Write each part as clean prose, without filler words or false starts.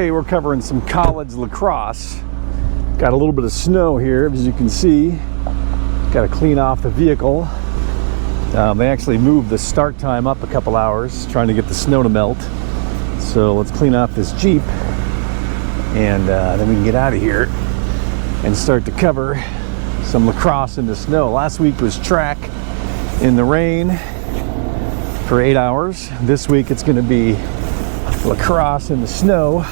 Hey, we're covering some college lacrosse. Got a little bit of snow here, as you can see. Got to clean off the vehicle. They actually moved the start time up a couple hours, trying to get the snow to melt. So let's clean off this Jeep, and then we can get out of here and start to cover some lacrosse in the snow. Last week was track in the rain for 8 hours. This week it's going to be lacrosse in the snow.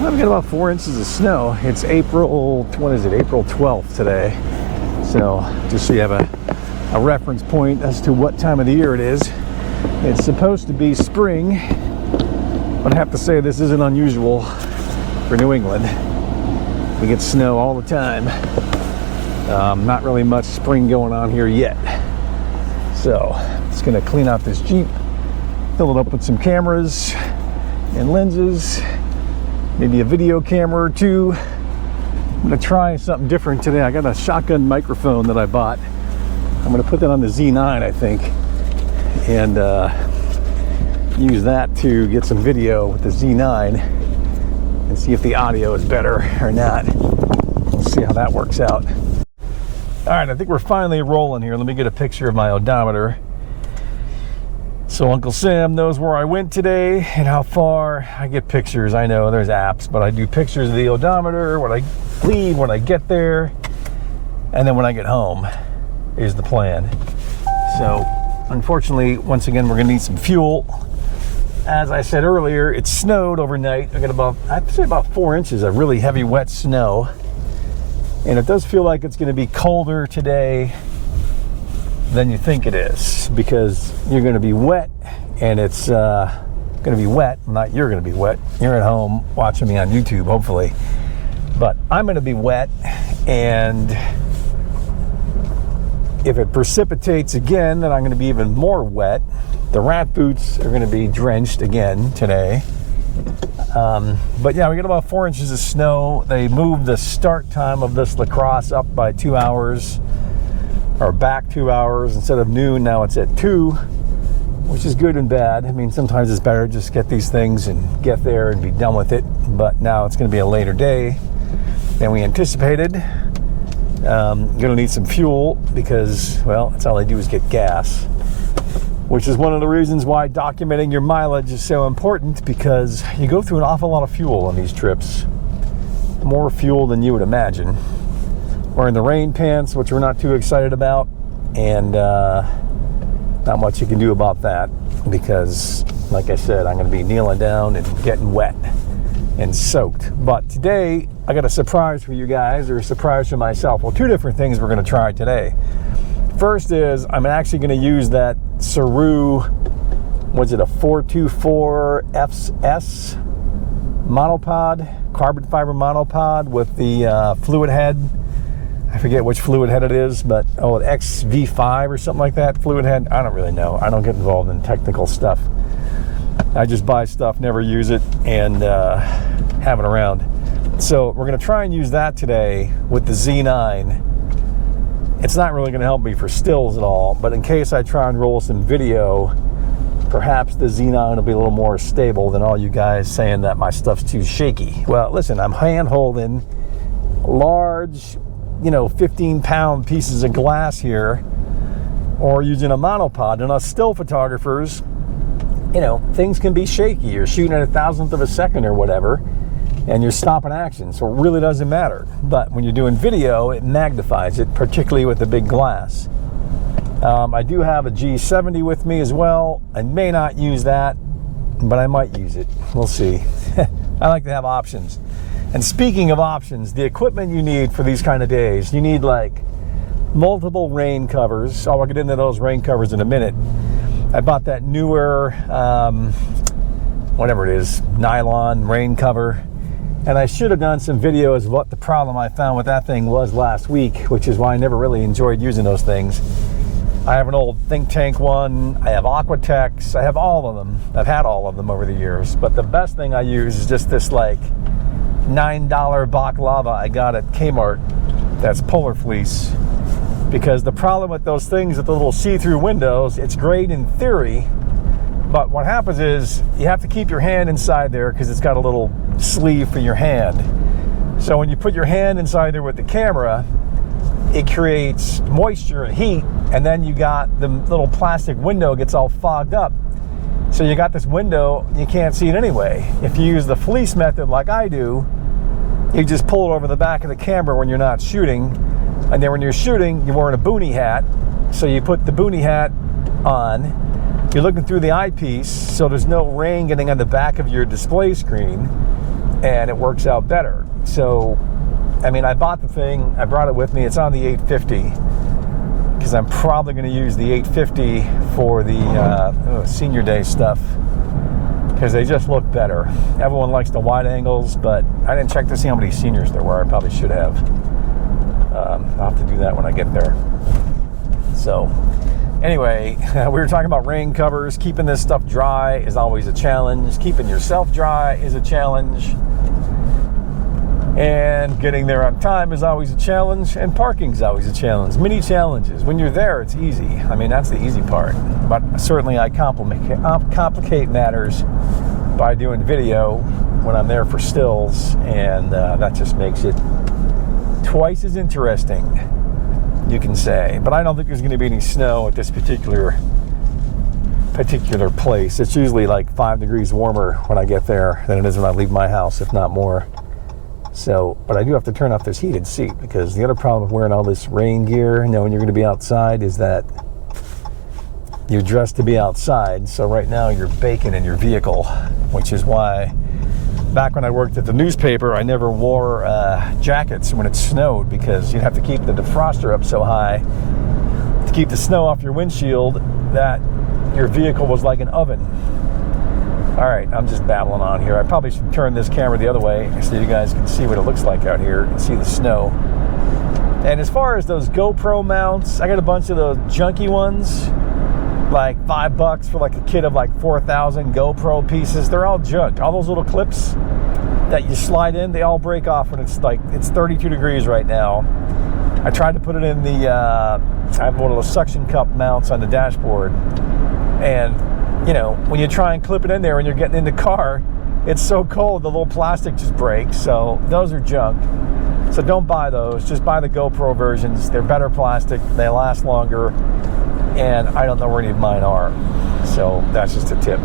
Well, we've got about 4 inches of snow. It's April, what is it, April 12th today. So just so you have a reference point as to what time of the year it is. It's supposed to be spring, but I have to say this isn't unusual for New England. We get snow all the time. Not really much spring going on here yet. So just gonna clean out this Jeep, fill it up with some cameras and lenses, maybe a video camera or two. I'm gonna try something different today. I got a shotgun microphone that I bought. I'm gonna put that on the Z9, I think, and use that to get some video with the Z9 and see if the audio is better or not. We'll see how that works out. All right, I think we're finally rolling here. Let me get a picture of my odometer. So Uncle Sam knows where I went today and how far. I get pictures. I know there's apps, but I do pictures of the odometer when I leave, when I get there, and then when I get home is the plan. So unfortunately, once again, we're gonna need some fuel. As I said earlier, it snowed overnight. I got about, I'd say about 4 inches of really heavy wet snow. And it does feel like it's gonna be colder today than you think it is, because you're going to be wet, and it's going to be wet. Not you're going to be wet. You're at home watching me on YouTube, hopefully. But I'm going to be wet, and if it precipitates again, then I'm going to be even more wet. The rat boots are going to be drenched again today. But yeah, we got about 4 inches of snow. They moved the start time of this lacrosse up by 2 hours. Or back 2 hours. Instead of noon, now it's at 2, which is good and bad. I mean, sometimes it's better to just get these things and get there and be done with it. But now it's going to be a later day than we anticipated. Going to need some fuel because, well, that's all they do is get gas. Which is one of the reasons why documenting your mileage is so important, because you go through an awful lot of fuel on these trips. More fuel than you would imagine. Wearing the rain pants, which we're not too excited about, and not much you can do about that, because like I said, I'm going to be kneeling down and getting wet and soaked. But today I got a surprise for you guys, or a surprise for myself. Well, two different things we're going to try today. First is I'm actually going to use that Saru, what's it, a 424 FS monopod, carbon fiber monopod with the fluid head. I forget which fluid head it is, but an XV5 or something like that fluid head. I don't really know. I don't get involved in technical stuff. I just buy stuff, never use it, and have it around. So we're going to try and use that today with the Z9. It's not really going to help me for stills at all, but in case I try and roll some video, perhaps the Z9 will be a little more stable than all you guys saying that my stuff's too shaky. Well, listen, I'm hand holding large, 15-pound pieces of glass here, or using a monopod. And us still photographers, things can be shaky. You're shooting at 1,000th of a second or whatever, and you're stopping action, so it really doesn't matter. But when you're doing video, it magnifies it, particularly with the big glass. I do have a G70 with me as well. I may not use that, but I might use it. We'll see. I like to have options. And speaking of options, the equipment you need for these kind of days, you need like multiple rain covers. I'll get into those rain covers in a minute. I bought that newer, whatever it is, nylon rain cover. And I should have done some videos of what the problem I found with that thing was last week, which is why I never really enjoyed using those things. I have an old Think Tank one. I have Aquatex. I have all of them. I've had all of them over the years. But the best thing I use is just this like $9 baklava I got at Kmart. That's polar fleece. Because the problem with those things with the little see-through windows, it's great in theory, But what happens is you have to keep your hand inside there because it's got a little sleeve for your hand. So when you put your hand inside there with the camera, it creates moisture and heat, and then you got the little plastic window gets all fogged up. So you got this window, you can't see it anyway. If you use the fleece method like I do, you just pull it over the back of the camera when you're not shooting, and then when you're shooting, you're wearing a boonie hat. So you put the boonie hat on, you're looking through the eyepiece, so there's no rain getting on the back of your display screen, and it works out better. So, I mean, I bought the thing, I brought it with me, it's on the 850, because I'm probably going to use the 850 for the senior day stuff, because they just look better. Everyone likes the wide angles, but I didn't check to see how many seniors there were. I probably should have. I'll have to do that when I get there. So, anyway, we were talking about rain covers. Keeping this stuff dry is always a challenge. Keeping yourself dry is a challenge. And getting there on time is always a challenge. And parking is always a challenge. Many challenges. When you're there, it's easy. I mean, that's the easy part. But certainly I complicate matters by doing video when I'm there for stills. And that just makes it twice as interesting, you can say. But I don't think there's going to be any snow at this particular place. It's usually like 5 degrees warmer when I get there than it is when I leave my house, if not more. So, but I do have to turn off this heated seat, because the other problem with wearing all this rain gear, knowing you're going to be outside, is that you're dressed to be outside. So right now you're baking in your vehicle, which is why back when I worked at the newspaper, I never wore jackets when it snowed, because you'd have to keep the defroster up so high to keep the snow off your windshield that your vehicle was like an oven. All right, I'm just babbling on here. I probably should turn this camera the other way so you guys can see what it looks like out here and see the snow. And as far as those GoPro mounts, I got a bunch of those junky ones, like $5 for like a kit of like 4,000 GoPro pieces. They're all junk. All those little clips that you slide in, they all break off when it's 32 degrees right now. I tried to put it in the, I have one of those suction cup mounts on the dashboard, and you know, when you try and clip it in there when you're getting in the car, it's so cold, the little plastic just breaks. So those are junk. So don't buy those. Just buy the GoPro versions. They're better plastic. They last longer. And I don't know where any of mine are. So that's just a tip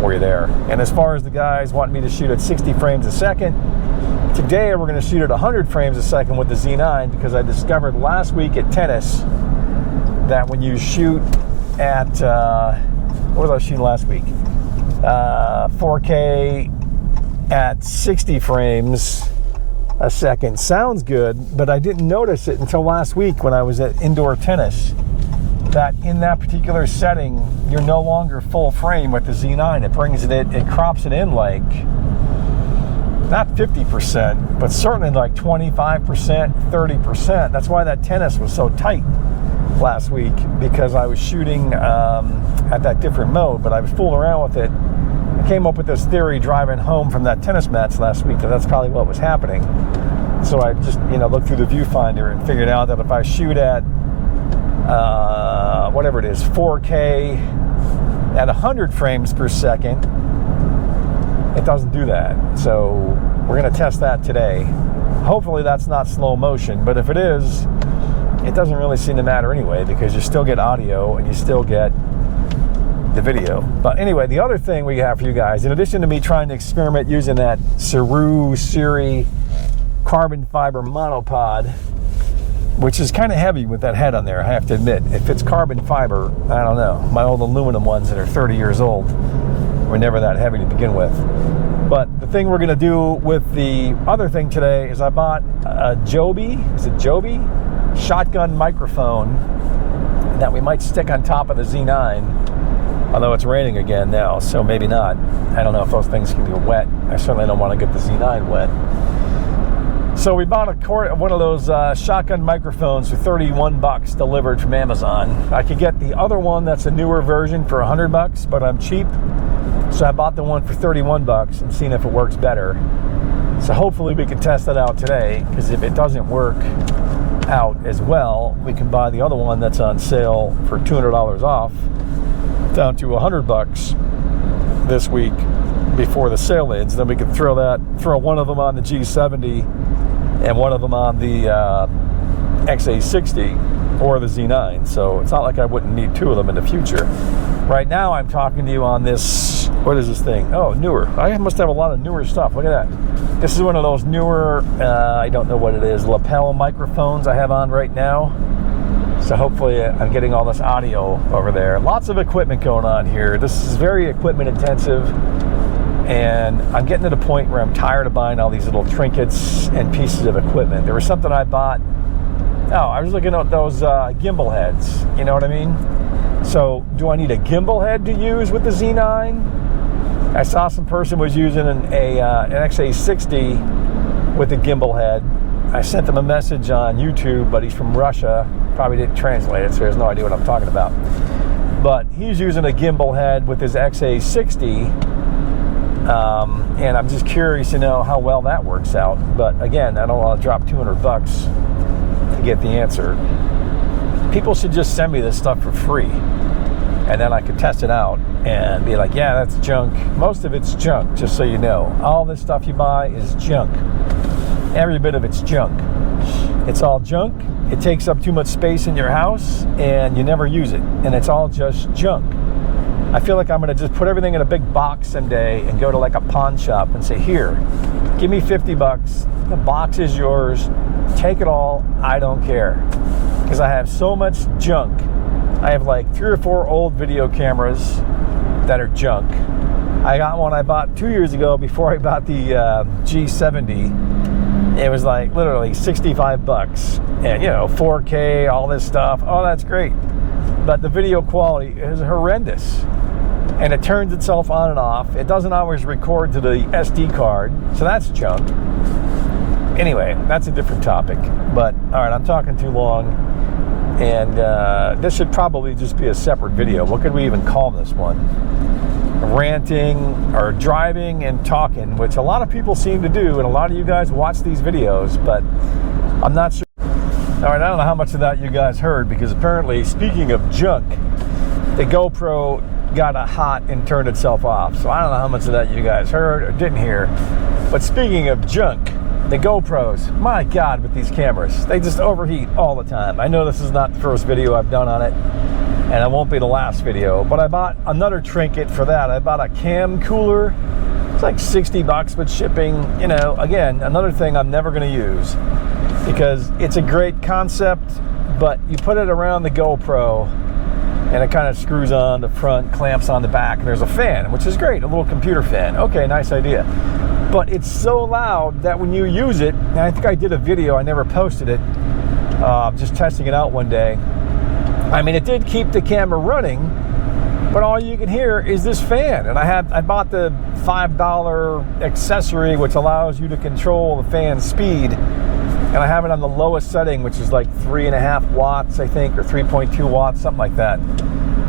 for you there. And as far as the guys wanting me to shoot at 60 frames a second, today we're going to shoot at 100 frames a second with the Z9, because I discovered last week at tennis that when you shoot at... what was I shooting last week? 4K at 60 frames a second. Sounds good, but I didn't notice it until last week when I was at indoor tennis, that in that particular setting, you're no longer full frame with the Z9. It brings it crops it in like, not 50%, but certainly like 25%, 30%. That's why that tennis was so tight last week, because I was shooting at that different mode, but I was fooling around with it. I came up with this theory driving home from that tennis match last week that that's probably what was happening. So I just, looked through the viewfinder and figured out that if I shoot at whatever it is, 4K at 100 frames per second, it doesn't do that. So we're going to test that today. Hopefully that's not slow motion, but if it is, it doesn't really seem to matter anyway, because you still get audio and you still get the video. But anyway, the other thing we have for you guys, in addition to me trying to experiment using that Siri carbon fiber monopod, which is kind of heavy with that head on there, I have to admit. If it's carbon fiber, I don't know. My old aluminum ones that are 30 years old were never that heavy to begin with. But the thing we're going to do with the other thing today is I bought a Joby shotgun microphone that we might stick on top of the Z9, although it's raining again now, so maybe not. I don't know if those things can get wet. I certainly don't want to get the Z9 wet. So we bought one of those shotgun microphones for $31 delivered from Amazon. I could get the other one that's a newer version for $100, but I'm cheap, so I bought the one for $31 and seeing if it works better. So hopefully we can test that out today, because if it doesn't work out as well, we can buy the other one that's on sale for $200 off down to $100 this week before the sale ends. Then we could throw one of them on the G70 and one of them on the XA60 or the Z9. So it's not like I wouldn't need two of them in the future. Right now I'm talking to you on this, what is this thing? Oh, newer. I must have a lot of newer stuff. Look at that. This is one of those newer, I don't know what it is, lapel microphones I have on right now. So hopefully I'm getting all this audio over there. Lots of equipment going on here. This is very equipment intensive. And I'm getting to the point where I'm tired of buying all these little trinkets and pieces of equipment. There was something I bought. Oh, I was looking at those gimbal heads. You know what I mean? So do I need a gimbal head to use with the Z9? I saw some person was using an XA60 with a gimbal head. I sent him a message on YouTube, but he's from Russia. Probably didn't translate it, so he has no idea what I'm talking about. But he's using a gimbal head with his XA60, and I'm just curious to know how well that works out. But again, I don't want to drop $200 to get the answer. People should just send me this stuff for free, and then I could test it out and be like, yeah, that's junk. Most of it's junk, just so you know. All this stuff you buy is junk. Every bit of it's junk. It's all junk. It takes up too much space in your house, and you never use it, and it's all just junk. I feel like I'm going to just put everything in a big box someday and go to like a pawn shop and say, here, give me $50. The box is yours. Take it all. I don't care. Because I have so much junk. I have like 3 or 4 old video cameras that are junk. I got one I bought 2 years ago before I bought the G70. It was like literally $65. And, you know, 4K, all this stuff. Oh, that's great. But the video quality is horrendous. And it turns itself on and off. It doesn't always record to the SD card. So that's junk. Anyway, that's a different topic. But, all right, I'm talking too long. And this should probably just be a separate video. What could we even call this one? Ranting or driving and talking, which a lot of people seem to do. And a lot of you guys watch these videos. But I'm not sure. All right, I don't know how much of that you guys heard. Because apparently, speaking of junk, the GoPro got a hot and turned itself off. So I don't know how much of that you guys heard or didn't hear. But speaking of junk, the GoPros, my God, with these cameras, they just overheat all the time. I know this is not the first video I've done on it, and it won't be the last video, but I bought another trinket for that. I bought a cam cooler. It's like $60 with shipping. You know, again, another thing I'm never going to use because it's a great concept, but you put it around the GoPro and it kind of screws on the front, clamps on the back, and there's a fan, which is great, a little computer fan. Okay, nice idea. But it's so loud that when you use it, and I think I did a video, I never posted it, just testing it out one day. I mean, it did keep the camera running, but all you can hear is this fan. And I bought the $5 accessory, which allows you to control the fan speed. And I have it on the lowest setting, which is like 3.5 watts, I think, or 3.2 watts, something like that,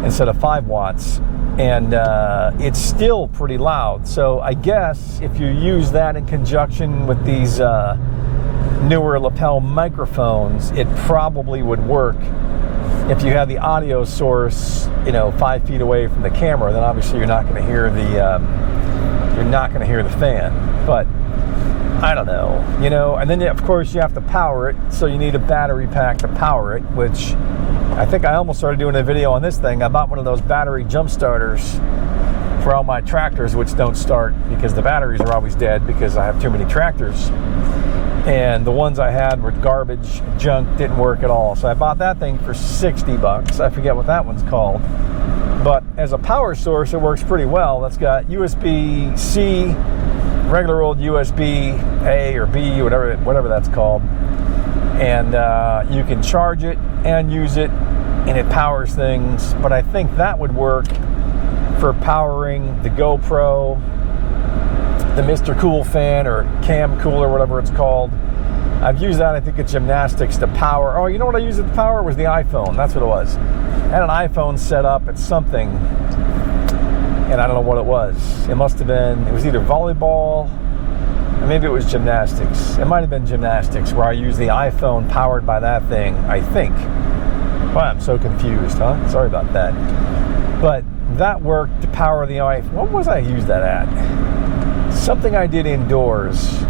instead of 5 watts. And it's still pretty loud. So I guess if you use that in conjunction with these newer lapel microphones, it probably would work. If you have the audio source, you know, 5 feet away from the camera, then obviously you're not going to hear the fan. But I don't know, you know. And then of course you have to power it, so you need a battery pack to power it, which I think I almost started doing a video on this thing. I bought one of those battery jump starters for all my tractors, which don't start because the batteries are always dead because I have too many tractors. And the ones I had were garbage, junk, didn't work at all. So I bought that thing for $60. I forget what that one's called. But as a power source, it works pretty well. That's got USB-C, regular old USB-A or B, whatever that's called. And you can charge it and use it, and it powers things. But I think that would work for powering the GoPro, the Mr. Cool fan or cam cooler, whatever it's called. I've used that, I think, at gymnastics to power. Oh, you know what I used it to power? It was the iPhone. That's what it was. I had an iPhone set up at something, and I don't know what it was. It must have been, it was either volleyball, or maybe it was gymnastics. It might have been gymnastics, where I used the iPhone powered by that thing, I think. Wow, I'm so confused, huh? Sorry about that. But that worked to power the iPhone. What was I used that at? Something I did indoors.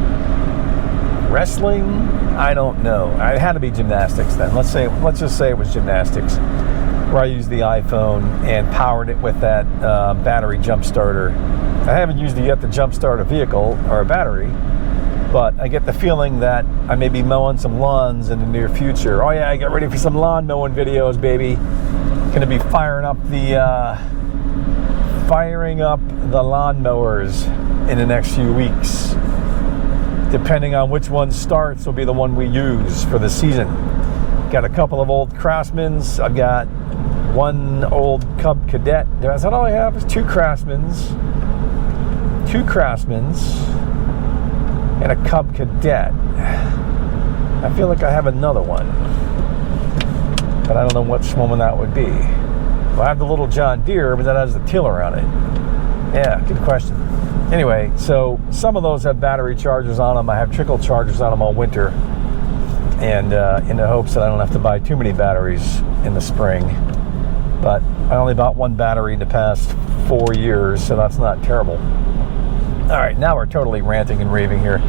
Wrestling? I don't know. It had to be gymnastics then. Let's just say it was gymnastics, where I used the iPhone and powered it with that battery jump starter. I haven't used it yet to jump start a vehicle or a battery, but I get the feeling that I may be mowing some lawns in the near future. Oh yeah, get ready for some lawn mowing videos, baby. Gonna be firing up the lawn mowers in the next few weeks. Depending on which one starts will be the one we use for the season. Got a couple of old Craftsmans. I've got one old Cub Cadet. Is that all I have? Is two Craftsmans and a Cub Cadet. I feel like I have another one, but I don't know which one that would be. Well, I have the little John Deere, but that has the tiller on it. Yeah, good question. Anyway, so some of those have battery chargers on them. I have trickle chargers on them all winter, and in the hopes that I don't have to buy too many batteries in the spring. But I only bought one battery in the past 4 years, so that's not terrible. All right, now we're totally ranting and raving here.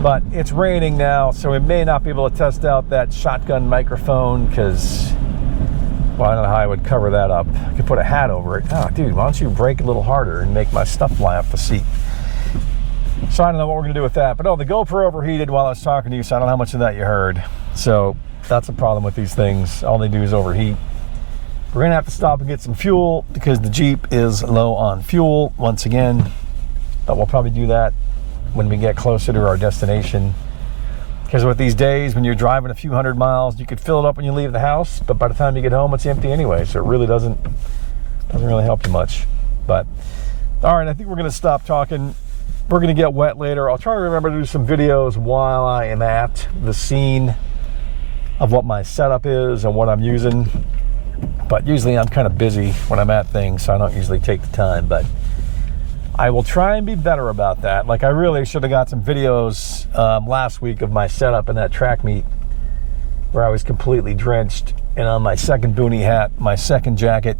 But it's raining now, so we may not be able to test out that shotgun microphone because, well, I don't know how I would cover that up. I could put a hat over it. Oh, dude, why don't you brake a little harder and make my stuff fly off the seat? So I don't know what we're going to do with that. But, oh, the GoPro overheated while I was talking to you, so I don't know how much of that you heard. So that's a problem with these things. All they do is overheat. We're going to have to stop and get some fuel because the Jeep is low on fuel once again. But we'll probably do that when we get closer to our destination. Because with these days, when you're driving a few hundred miles, you could fill it up when you leave the house, but by the time you get home, it's empty anyway. So it really doesn't really help you much. But all right, I think we're going to stop talking. We're going to get wet later. I'll try to remember to do some videos while I am at the scene of what my setup is and what I'm using. But usually I'm kind of busy when I'm at things, so I don't usually take the time. But I will try and be better about that. Like I really should have got some videos last week of my setup in that track meet where I was completely drenched, and on my second boonie hat, my second jacket,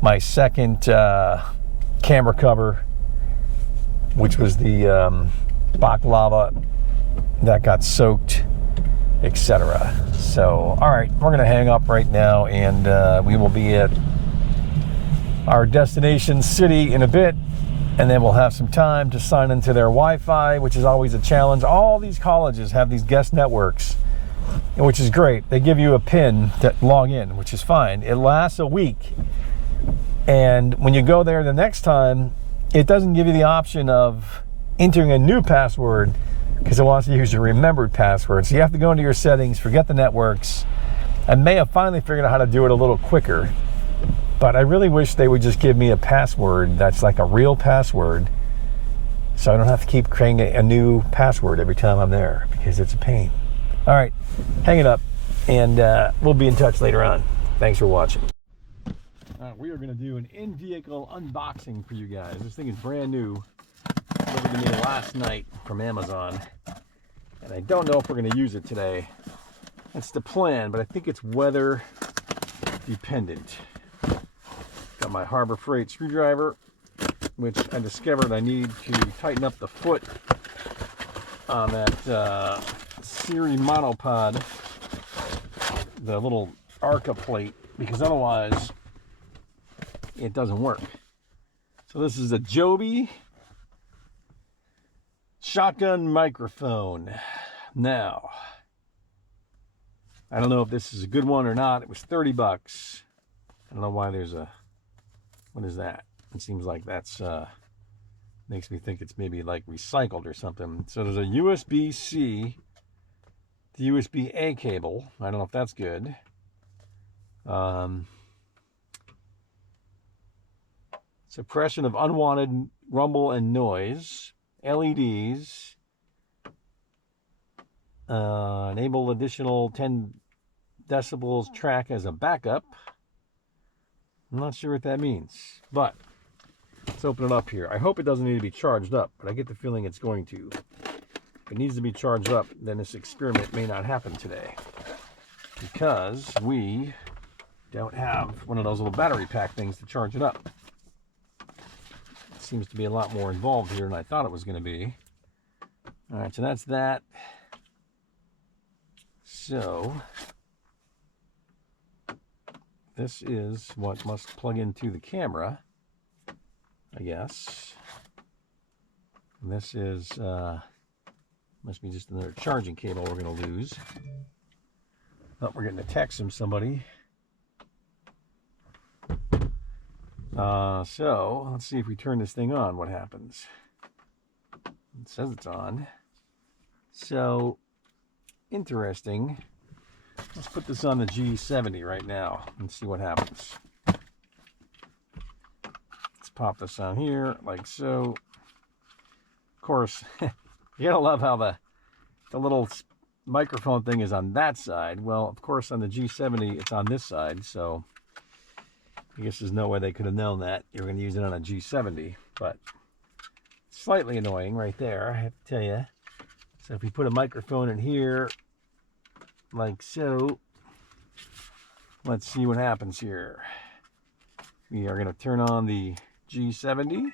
my second camera cover, which was the baklava that got soaked, etc. So, all right, we're gonna hang up right now, and we will be at our destination city in a bit. And then we'll have some time to sign into their Wi-Fi, which is always a challenge. All these colleges have these guest networks, which is great. They give you a PIN to log in, which is fine. It lasts a week. And when you go there the next time, it doesn't give you the option of entering a new password because it wants to use your remembered password. So you have to go into your settings, forget the networks. I may have finally figured out how to do it a little quicker. But I really wish they would just give me a password that's like a real password so I don't have to keep creating a new password every time I'm there because it's a pain. All right, hang it up, and we'll be in touch later on. Thanks for watching. All right, we are going to do an in-vehicle unboxing for you guys. This thing is brand new. Delivered to me last night from Amazon. And I don't know if we're going to use it today. That's the plan, but I think it's weather dependent. Got my Harbor Freight screwdriver, which I discovered I need to tighten up the foot on that Siri monopod, the little ARCA plate, because otherwise it doesn't work. So this is a Joby shotgun microphone. Now, I don't know if this is a good one or not. It was 30 bucks. I don't know why there's a, what is that? It seems like that's, makes me think it's maybe like recycled or something. So there's a USB-C to USB-A cable. I don't know if that's good. Suppression of unwanted rumble and noise. LEDs. Enable additional 10 decibels track as a backup. I'm not sure what that means, but let's open it up here. I hope it doesn't need to be charged up, but I get the feeling it's going to. If it needs to be charged up, then this experiment may not happen today because we don't have one of those little battery pack things to charge it up. seems to be a lot more involved here than I thought it was going to be. All right, so that's that. So this is what must plug into the camera, I guess. And this is, must be just another charging cable we're going to lose. Oh, we're getting a text from somebody. So let's see if we turn this thing on, what happens. It says it's on. So interesting. Let's put this on the G70 right now and see what happens. Let's pop this on here like so. Of course, you gotta love how the little microphone thing is on that side. Well, of course, on the G70, it's on this side, so I guess there's no way they could have known that you're going to use it on a G70, but slightly annoying right there, I have to tell you. So if we put a microphone in here, like so, let's see what happens here. We are going to turn on the G70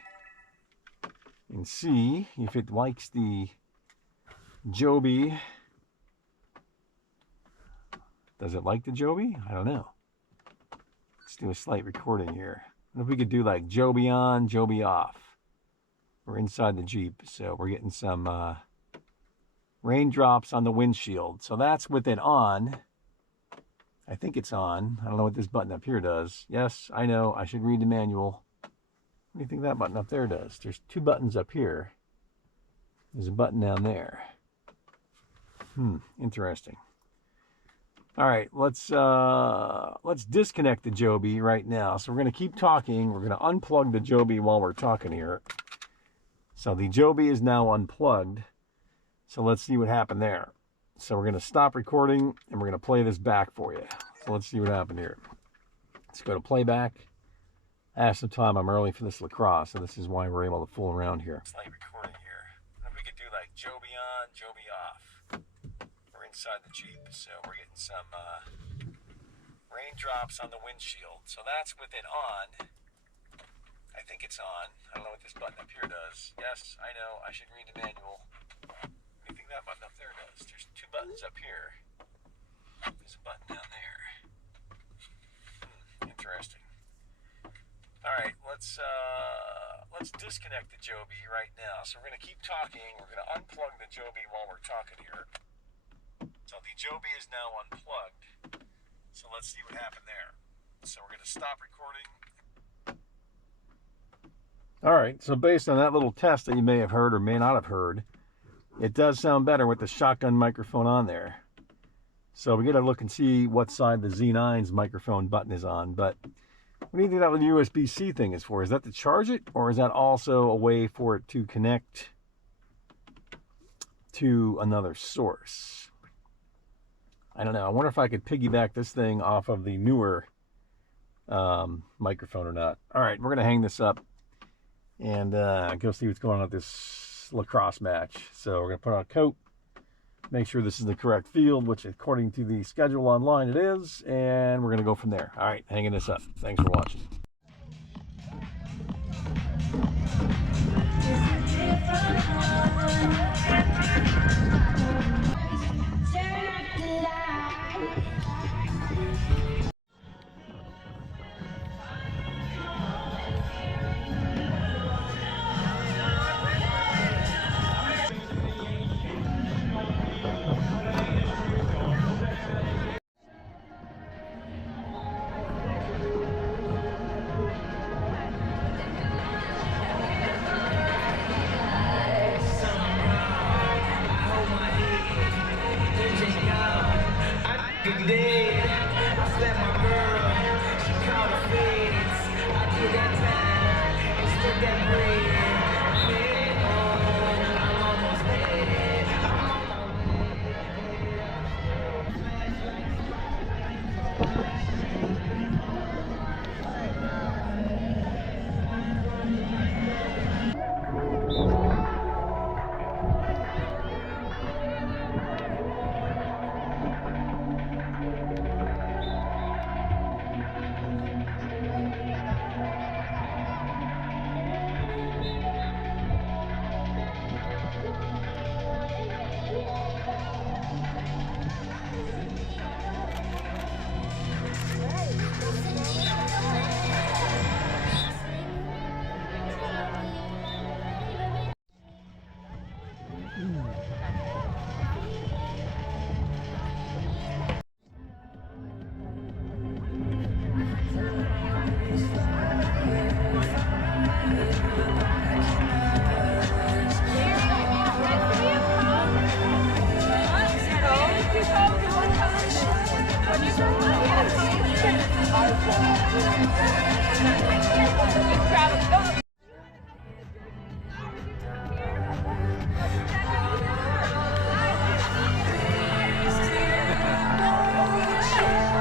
and see if it likes the Joby. Does it like the Joby? I don't know. Let's do a slight recording here. What if we could do like Joby on, Joby off? We're inside the Jeep, so we're getting some raindrops on the windshield. So that's with it on. I think it's on. I don't know what this button up here does. Yes, I know. I should read the manual. What do you think that button up there does? There's two buttons up here. There's a button down there. Interesting. All right, let's disconnect the Joby right now. So we're going to keep talking. We're going to unplug the Joby while we're talking here. So the Joby is now unplugged. So let's see what happened there. So we're going to stop recording and we're going to play this back for you. So let's see what happened here. Let's go to playback. I have some time. I'm early for this Lacrosse, so this is why we're able to fool around here. Slight recording here. If we could do like Joby on, Joby off. We're inside the Jeep, so we're getting some raindrops on the windshield. So that's with it on. I think it's on. I don't know what this button up here does. Yes, I know. I should read the manual. What do you think that button up there does? There's two buttons up here. There's a button down there. Interesting. All right, let's disconnect the Joby right now. So we're going to keep talking. We're going to unplug the Joby while we're talking here. So the Joby is now unplugged. So let's see what happened there. So we're going to stop recording. All right, so based on that little test that you may have heard or may not have heard, it does sound better with the shotgun microphone on there. So we got to look and see what side the Z9's microphone button is on. But what do you think that little USB-C thing is for? Is that to charge it, or is that also a way for it to connect to another source? I don't know. I wonder if I could piggyback this thing off of the newer microphone or not. All right, we're going to hang this up and go see what's going on at this Lacrosse match. So we're going to put on a coat, make sure this is the correct field, which according to the schedule online it is, and we're going to go from there. All right, hanging this up. Thanks for watching.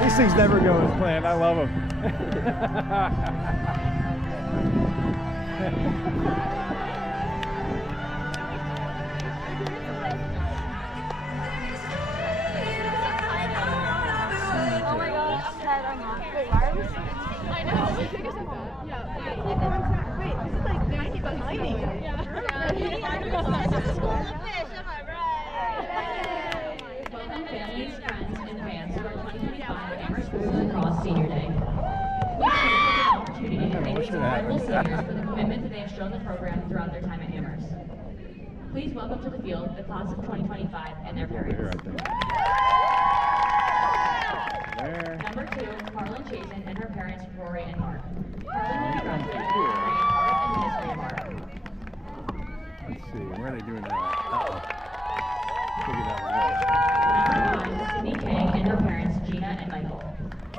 These things never go as planned. I love them. Oh my gosh. Wait, why are we shooting? I know. Yeah. Wait, this is like there's people hiding. Yeah. Welcome families, friends, and fans to our 2025 Amherst Lacrosse Senior Day. We take this opportunity to thank these incredible seniors for the commitment that they have shown the program throughout their time at Amherst. Please welcome to the field the class of 2025 and their parents. Number 2, Carlin Chazen and her parents, Rory and Mark. Carlin will be graduating with a degree in art and the history of art. Let's see, where are they doing that? Figure that Number 1, Sydney Kang and her parents, Gina and Michael.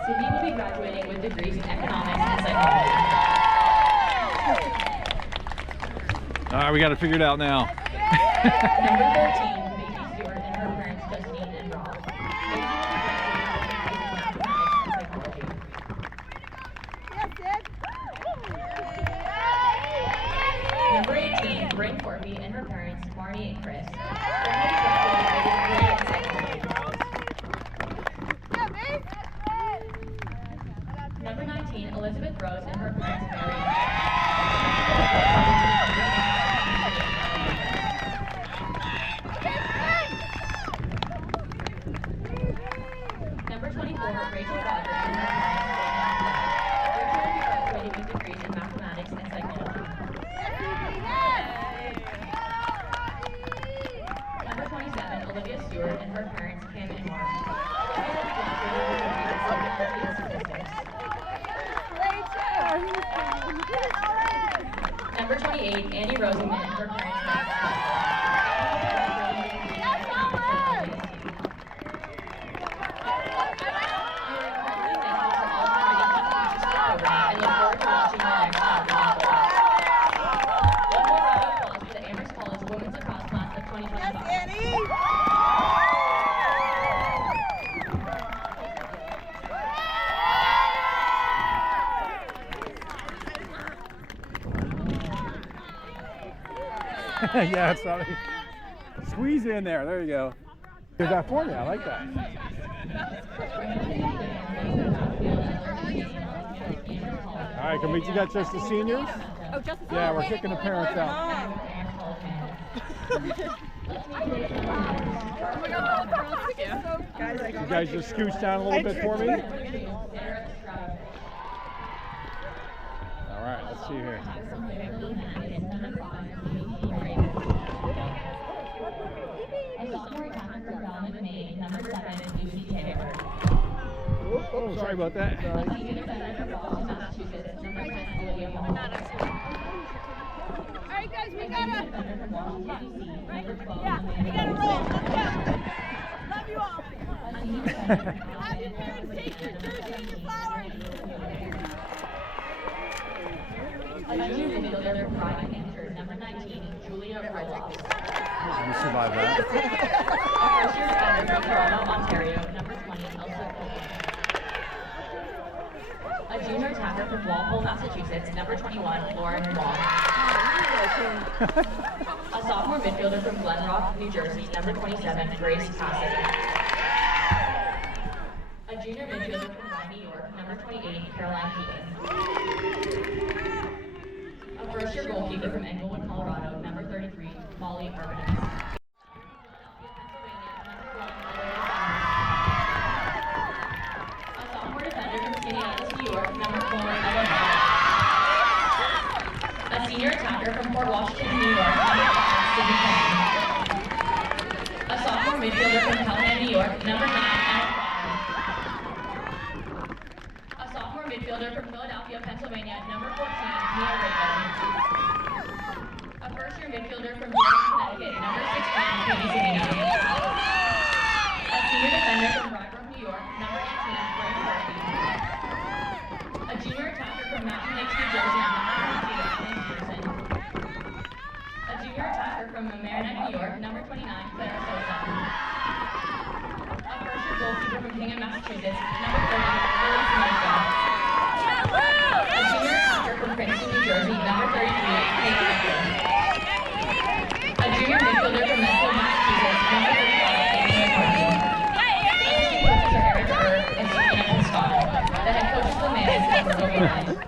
Sydney will be graduating with degrees in economics and psychology. All right, we got to figure it out now. Number 13, Baby Stewart and her parents, Justine and Rob. Number 18, Bryn Corby and her parents, Marnie and Chris. Number 19, Elizabeth Rose and her parents, Mary. Number 24, Rachel Rogers and her parents, Rachel will be graduating with degrees in mathematics and psychology. Number 27, Olivia Stewart and her parents, Kim and Mark. Olivia will be graduating with degrees in psychology and statistics. Number 28, Annie Rosenman and her parents, Mark. Yeah, it's not. Squeeze in there. There you go. There's that for me. I like that. All right, can we you got just the seniors? Oh, just the Yeah, we're kicking the parents out. Oh my god, lacrosse again. You guys just scooch down a little bit for me. All right, let's see here. Oh, sorry about that. Alright guys, we gotta roll. Let's go. Love you all. Have your parents take your jersey and your flowers. A junior midfielder from Pratt, number 19, Julia Roloff. You survived that. A first-year defender from Toronto, Ontario, number 20, Elsa Copeland. A junior attacker from Walpole, Massachusetts, number 21, Lauren Wong. A sophomore midfielder from Glenrock, New Jersey, number 27, Grace Cassidy. A junior midfielder from Rye, New York, number 28, Caroline Keaton. A first-year goalkeeper from Englewood, Colorado, number 33, Molly Urbanus. A sophomore defender from Minneapolis, New York, number 4, Ella Bell. A senior attacker from Port Washington, New York, number 5, Sydney Kang. A sophomore midfielder from Callahan, New York, number 9, Emma Crawford. A sophomore midfielder from Philadelphia, Pennsylvania, number 14, Neil Rickman. A first-year midfielder from Durham, Connecticut, number 16, Katie Savino. A senior defender from Rybrook, New York, number 18, Graham Murphy. A junior number 29, Clara Sosa. Up first, your goalkeeper from Hingham, Massachusetts, number 30, Lily Simoska. A junior attacker from Princeton, New Jersey, number 33, Kate Becker. A junior midfielder from Medfield, Massachusetts, number 35, Amy McCarthy. Assistant coaches are Eric Erb and Sophia Scott. The head coach is Lehrman and Roberto Gomez.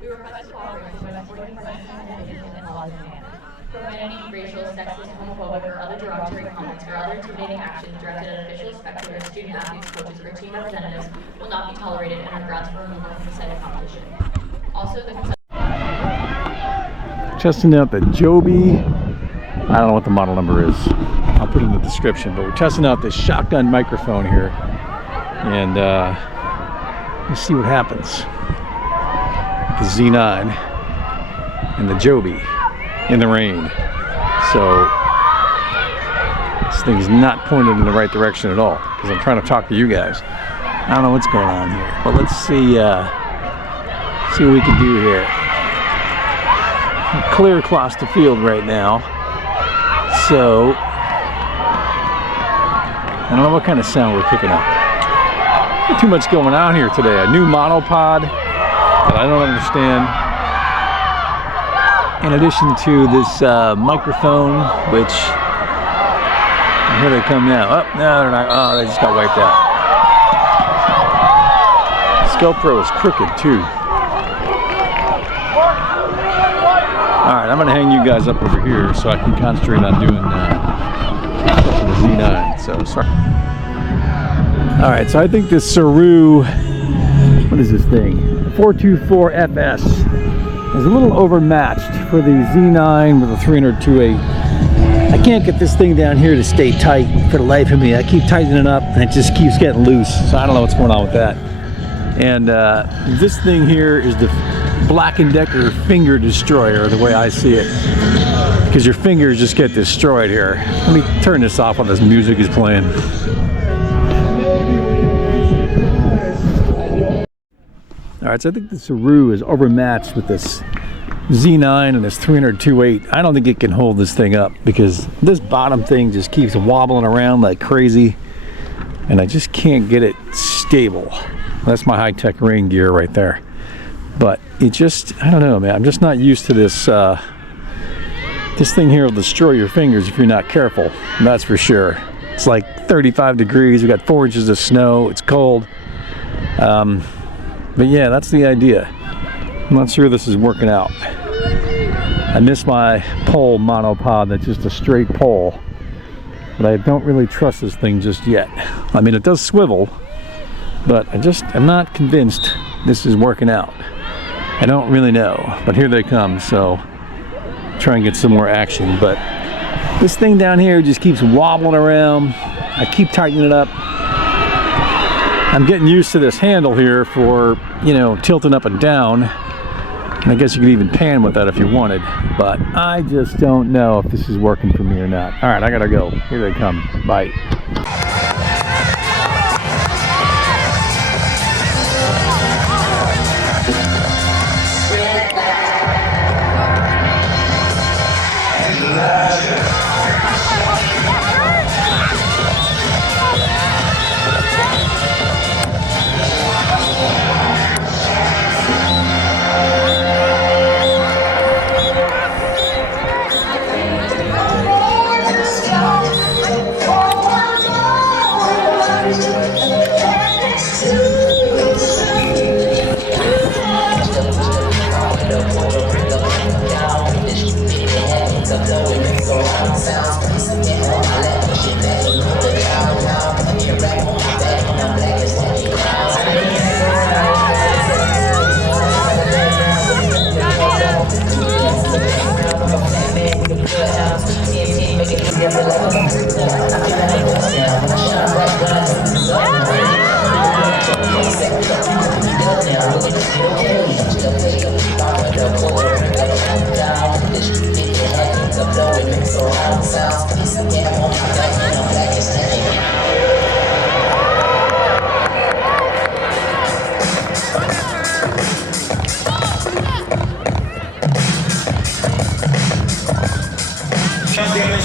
We request cooperation by supporting and laws in hand. Prevent any racial, sexist, homophobic, or other derogatory comments or other intimidating actions directed at officials, spectators, student athletes, coaches, or team representatives will not be tolerated and are grounds for removal from the site of competition. Also, the testing out the Joby. I don't know what the model number is. I'll put it in the description, but we're testing out this shotgun microphone here, and let's see what happens. The Z9 and the Joby in the rain. So this thing's not pointed in the right direction at all because I'm trying to talk to you guys. I don't know what's going on here, but let's see what we can do here. Clear across the field right now, so I don't know what kind of sound we're picking up. Not too much going on here today. A new monopod that I don't understand. In addition to this microphone, which here they come now. Oh, no, they're not. Oh, they just got wiped out. This GoPro is crooked too. All right, I'm gonna hang you guys up over here so I can concentrate on doing the Z9. So sorry. All right, so I think this Saru, what is this thing? 424FS is a little overmatched for the Z9 with a 300-2.8. I can't get this thing down here to stay tight for the life of me. I keep tightening it up and it just keeps getting loose. So I don't know what's going on with that. And this thing here is the Black & Decker finger destroyer, the way I see it, because your fingers just get destroyed here. Let me turn this off while this music is playing. All right, so I think the Saru is overmatched with this Z9 and this 300-2.8. I don't think it can hold this thing up because this bottom thing just keeps wobbling around like crazy, and I just can't get it stable. That's my high-tech rain gear right there. But it just, I don't know, man. I'm just not used to this. This thing here will destroy your fingers if you're not careful. That's for sure. It's like 35 degrees. We got 4 inches of snow. It's cold. But yeah, that's the idea. I'm not sure this is working out. I miss my pole monopod that's just a straight pole. But I don't really trust this thing just yet. I mean, it does swivel, but I'm not convinced this is working out. I don't really know, but here they come, so try and get some more action. But this thing down here just keeps wobbling around. I keep tightening it up. I'm getting used to this handle here for, you know, tilting up and down. And I guess you could even pan with that if you wanted, but I just don't know if this is working for me or not. All right, I gotta go. Here they come. Bye.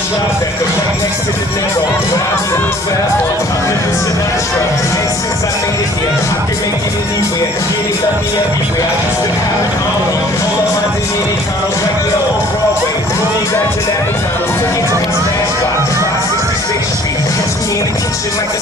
slide back, but right next to the narrow. When I was a little fastball, I'm living Sinatra. And since I made it here, I can make it anywhere. Yeah, they love me everywhere. I used to have it all the Monday evening tunnels, like the old Broadway. When we got to that McDonald's, took it to my smash spot, 566th Street. Catch me in the kitchen like a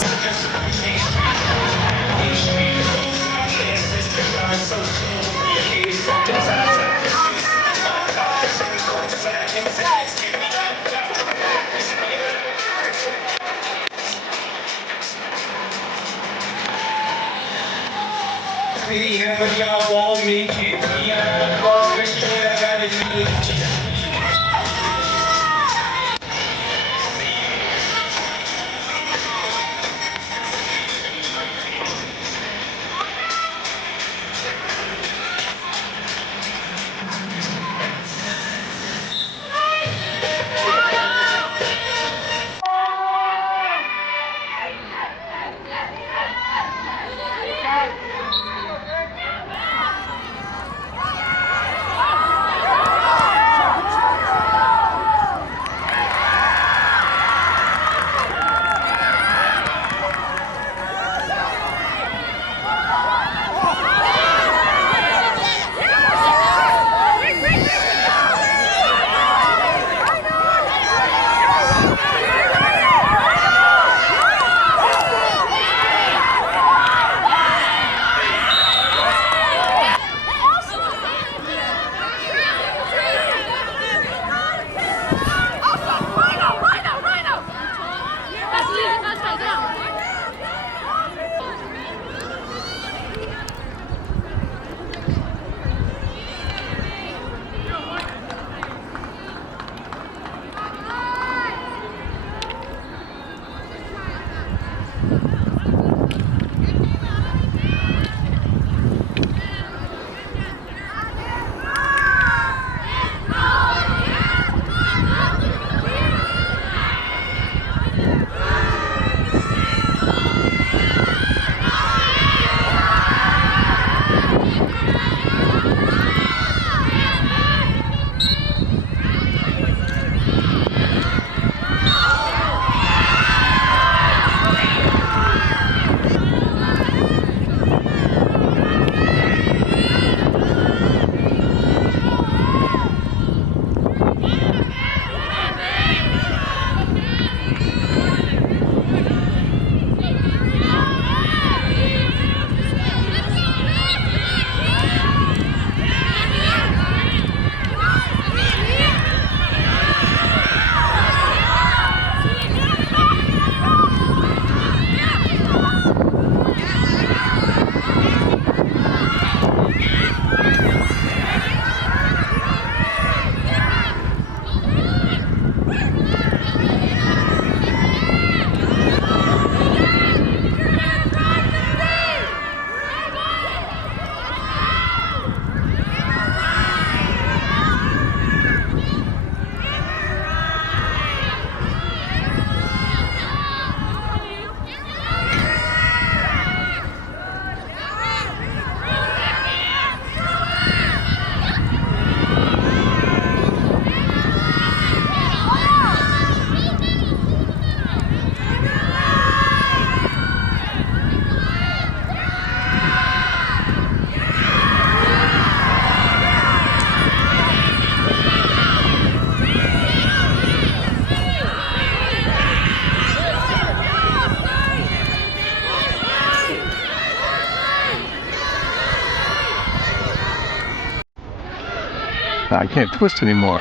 but y'all won't make it. Yeah, I gotta do it. I can't twist anymore.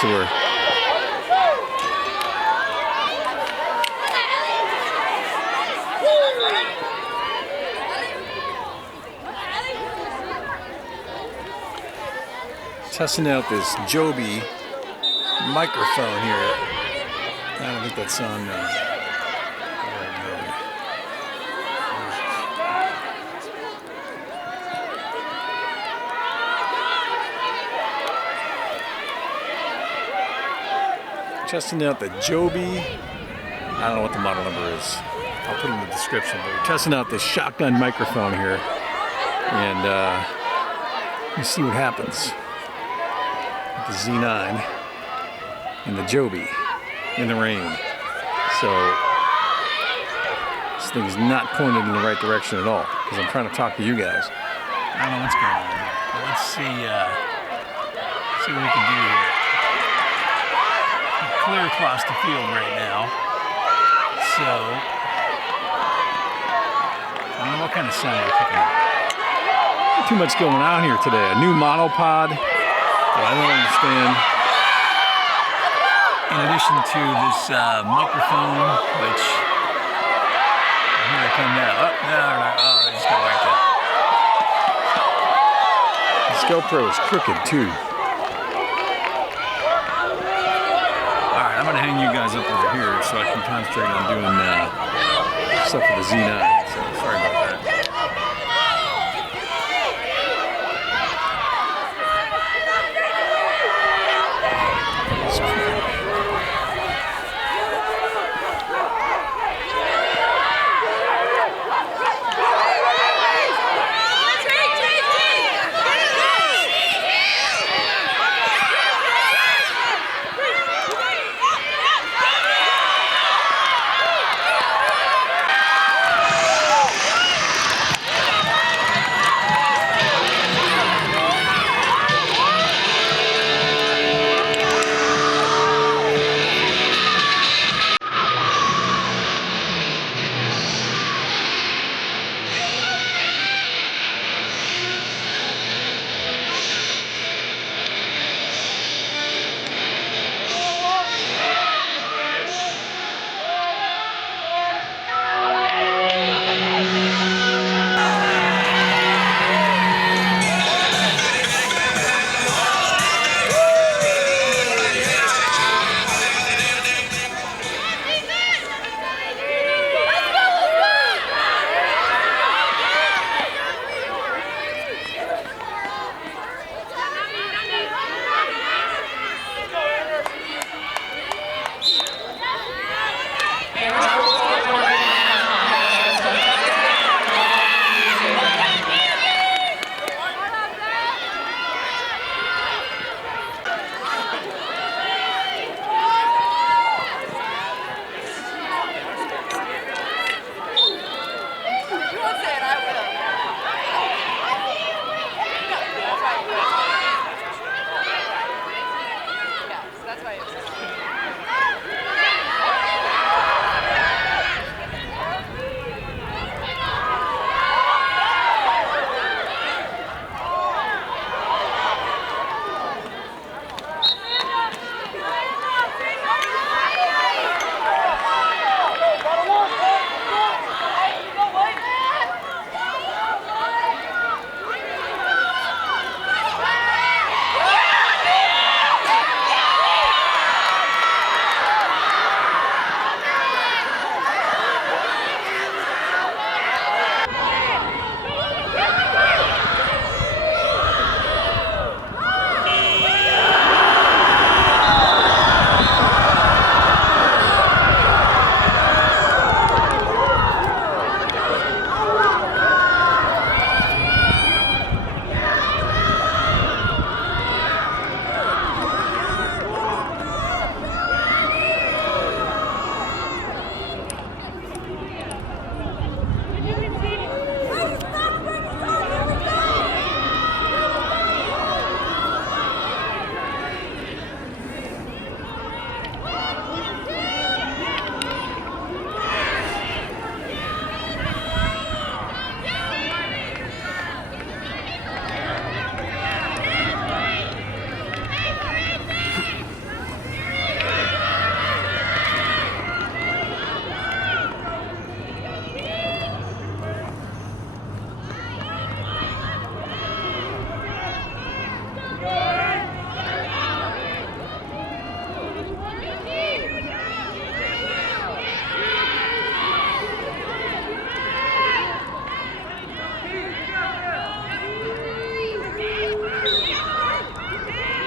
to her. Testing out this Joby microphone here. I don't think that's on. Testing out the Joby. I don't know what the model number is. I'll put it in the description. But we're testing out this shotgun microphone here, and you see what happens. The Z9 and the Joby in the rain. So this thing's not pointed in the right direction at all because I'm trying to talk to you guys. I don't know what's going on here. But let's see what we can do here. We're clear across the field right now. So I don't know what kind of sound we're picking up. Too much going on here today. A new monopod. I don't understand. In addition to this microphone, which here I come now. Oh, no, I just got whacked up. This GoPro is crooked too. All right, I'm gonna hang you guys up over here so I can concentrate on doing stuff with the Z9. So sorry about that.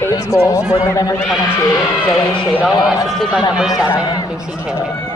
leads goals for number 22, Zoe Shadle, assisted by number 7, Lucy Taylor.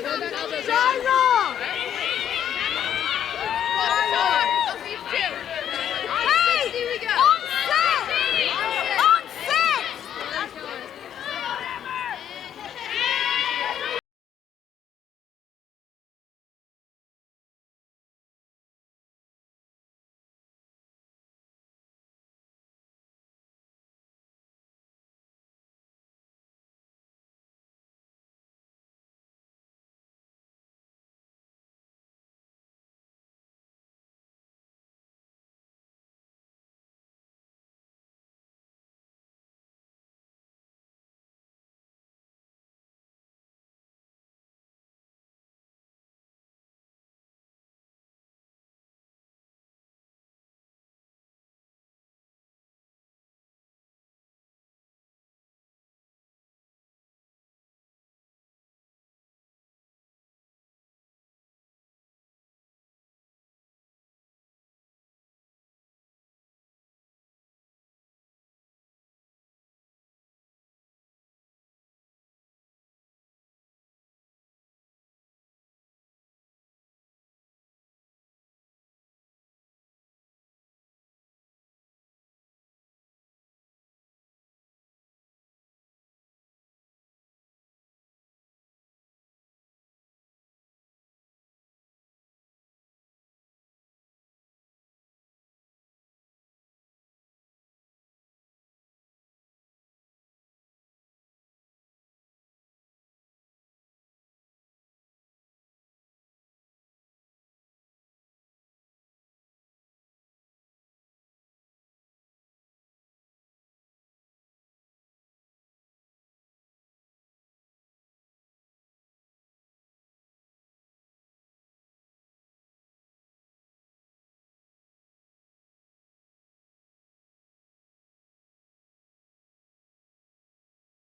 Dry run!